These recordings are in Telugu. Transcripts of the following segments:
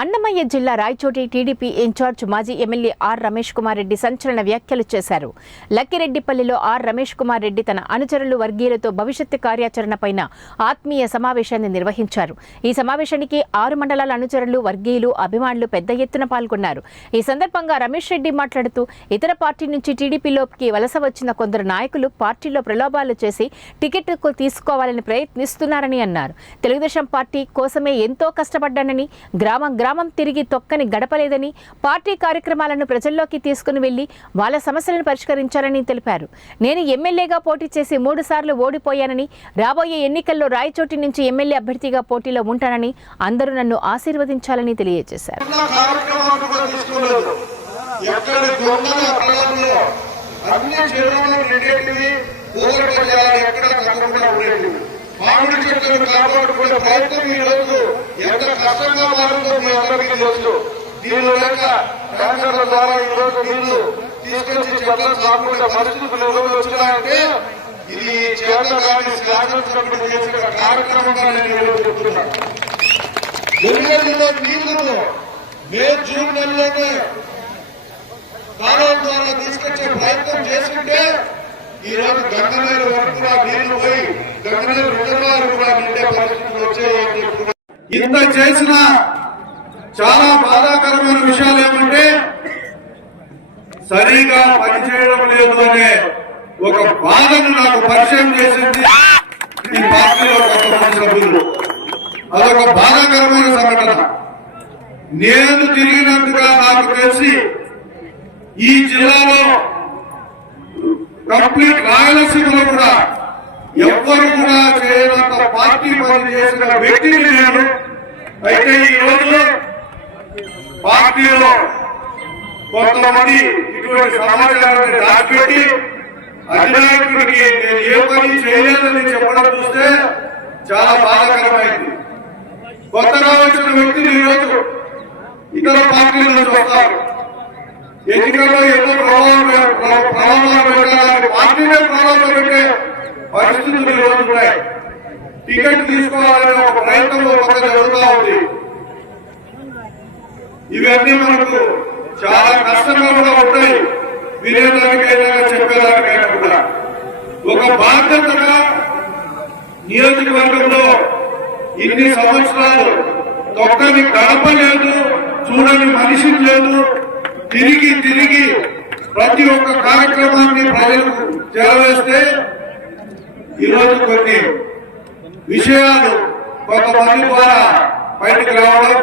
అన్నమయ్య జిల్లా రాయచోటి టీడీపీ ఇన్ఛార్జ్ మాజీ ఎమ్మెల్యే ఆర్ రమేష్ కుమార్ రెడ్డి సంచలన వ్యాఖ్యలు చేశారు. లక్కిరెడ్డిపల్లిలో ఆర్ రమేష్ కుమార్ రెడ్డి తన అనుచరులు వర్గీయులతో భవిష్యత్తు కార్యాచరణపైన ఆత్మీయ సమావేశాన్ని నిర్వహించారు. ఈ సమావేశానికి 6 మండలాల అనుచరులు, వర్గీయులు, అభిమానులు పెద్ద ఎత్తున పాల్గొన్నారు. ఈ సందర్భంగా రమేష్ రెడ్డి మాట్లాడుతూ ఇతర పార్టీ నుంచి టీడీపీలోకి వలస వచ్చిన కొందరు నాయకులు పార్టీలో ప్రలోభాలు చేసి టికెట్ తీసుకోవాలని ప్రయత్నిస్తున్నారని అన్నారు. తెలుగుదేశం పార్టీ కోసమే ఎంతో కష్టపడ్డానని, గ్రామం తిరిగి తొక్కని గడపలేదని, పార్టీ కార్యక్రమాలను ప్రజల్లోకి తీసుకుని వెళ్లి వాళ్ళ సమస్యలను పరిష్కరించాలని తెలిపారు. నేను ఎమ్మెల్యేగా పోటీ చేసి 3 సార్లు ఓడిపోయానని, రాబోయే ఎన్నికల్లో రాయచోటి నుంచి ఎమ్మెల్యే అభ్యర్థిగా పోటీలో ఉంటానని, అందరూ నన్ను ఆశీర్వదించాలని తెలియజేశారు. మామిడి చెట్లను కాపాడుకునే ప్రయత్నం ఈ రోజు ఎంత కష్టంగా మారిందో మీ అందరికీ తెలుసు. దీనిలో లేక ట్యాంకర్ల ద్వారా ఈ రోజు నీళ్లు తీసుకొచ్చి చెట్లను కాకుండా పరిస్థితులు రోజులు వచ్చినాయంటే ఇది చేత కానీ శాసనసభ్యులు చేసిన కార్యక్రమంగా నేను ఈరోజు చెప్తున్నాను. ఎన్నికల్లో నీళ్లను మే, జూన్ నెలలోనే కాలువ ద్వారా తీసుకొచ్చే ప్రయత్నం చేస్తుంటే ఈ రోజు గంగమేరు వరకు కూడా నీళ్లు పోయి గంగమేరు రిజర్వాయర్ కూడా నిండే పరిస్థితులు వచ్చాయని చెప్తున్నారు. ఇంత చేసిన చాలా బాధాకరమైన విషయాలు ఏమంటే సరిగా పనిచేయడం లేదు అనే ఒక బాధను నాకు పరిచయం చేసింది ఈ పార్టీలో కొంతమంది సభ్యులు. అదొక బాధాకరమైన సంఘటన. నేను తిరిగినట్టుగా నాకు తెలిసి ఈ జిల్లాలో కంప్లీట్ రాయలసీమలో కూడా ఎవ్వరు కూడా చేయనంత పార్టీ పని చేసిన వ్యక్తిని నేను. అయితే ఈ రోజు పార్టీలో కొంతమంది ఇటువంటి సమాచారాన్ని దాచిపెట్టి అధినాయకుడికి నేను ఏ పని చేయలేదని చెప్పడం చూస్తే చాలా బాధాకరమైంది. కొత్తగా వచ్చిన వ్యక్తులు ఈ రోజు ఇతర పార్టీల నుంచి వస్తారు. ఎన్నికల్లో ఎన్నో ప్రలోభాలు పెట్టాలని పార్టీనే ప్రలోభాలు పెట్టే పరిస్థితులు ఈ రోజు ఉన్నాయి. టికెట్ తీసుకోవాలనే ఒక ప్రయత్నం పక్కన జరుగుతూ ఉంది. ఇవన్నీ మనకు చాలా కష్టంగా కూడా ఉంటాయి. వినేదానికైనా చెప్పేదానికైనా కూడా ఒక బాధ్యతగా నియోజకవర్గంలో ఇన్ని సంవత్సరాలు తొక్కని గడప లేదు, చూడని మనిషి లేదు. తిరిగి ప్రతి ఒక్క కార్యక్రమాన్ని ప్రజలకు చేరవేస్తే ఈరోజు కొన్ని విషయాలు కొంతమంది ద్వారా బయటకు రావడం,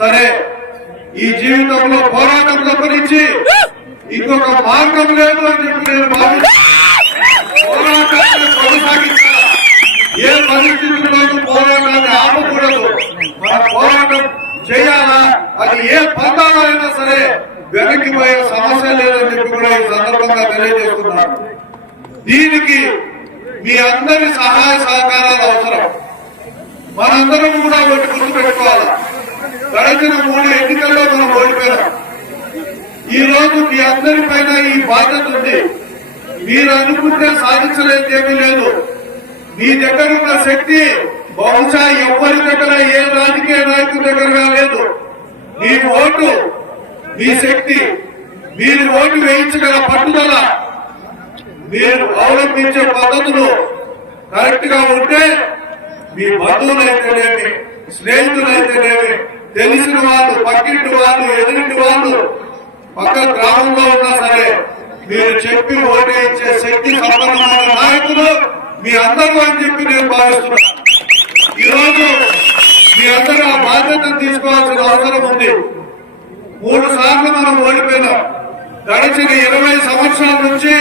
సరే ఈ జీవితంలో పోరాటం తప్పనించి ఇంకొక మార్గం లేదు అని చెప్పి నేను పోరాటాన్ని కొనసాగించాలి. ఏ పరిస్థితుల్లోనూ పోరాటాన్ని ఆపకూడదు. మన పోరాటం చేయాలా, అది ఏ పంతాలో అయినా సరే వెనక్కి పోయే సమస్య లేదని చెప్పి కూడా ఈ సందర్భంగా తెలియజేస్తున్నాను. దీనికి మీ అందరి సహాయ సహకారాలు అవసరం. మనందరం కూడా ఒకటి గుర్తుపెట్టుకోవాలి. గడిచిన 3 ఎన్నికల్లో మనం ఓడిపోయాం. ఈ రోజు మీ అందరి పైన ఈ బాధ్యత ఉంది. మీరు అనుకుంటే సాధించలేదు ఏమీ లేదు. మీ దగ్గర ఉన్న శక్తి బహుశా ఎవరి దగ్గర, ఏ రాజకీయ నాయకుడి దగ్గర లేదు. మీ ఓటు, మీ శక్తి, మీరు ఓటు వేయించగల పట్టుదల, మీరు అవలంబించే పద్ధతులు కరెక్ట్ గా ఉంటే మీ బంధువులైతేనేమి, స్నేహితులైతేనేమి, తెలిసిన వాళ్ళు, పక్కింటి వాళ్ళు, ఎదురింటి వాళ్ళు, పక్క గ్రామంలో ఉన్నా సరే మీరు చెప్పి ఓటేయించే శక్తి సంపన్నమైన నాయకులు మీ అందరూ అని చెప్పి నేను భావిస్తున్నాను. ఈరోజు మీ అందరూ ఆ బాధ్యతను తీసుకోవాల్సిన అవసరం ఉంది. 3 సార్లు మనం ఓడిపోయినాం. గడిచిన 20 సంవత్సరాల నుంచి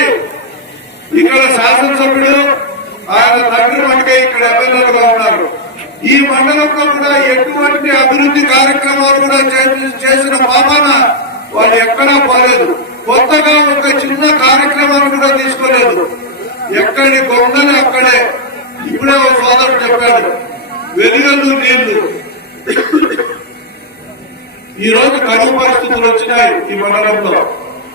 ఇక్కడ శాసనసభ్యుడు, ఆయన తండ్రి వంటి ఇక్కడ ఎమ్మెల్యేలుగా ఉన్నారు. ఈ మండలంలో కూడా ఎటువంటి అభివృద్ధి కార్యక్రమాలు కూడా చేసిన పాపాన వాళ్ళు ఎక్కడా పోలేదు. కొత్తగా ఒక చిన్న కార్యక్రమాలు కూడా తీసుకోలేదు. ఎక్కడి గొంగలు అక్కడే. ఇప్పుడే ఒక సోదరుడు చెప్పాడు, వెలుగలు నీళ్లు. ఈ రోజు కరువు పరిస్థితులు వచ్చినాయి ఈ మండలంలో.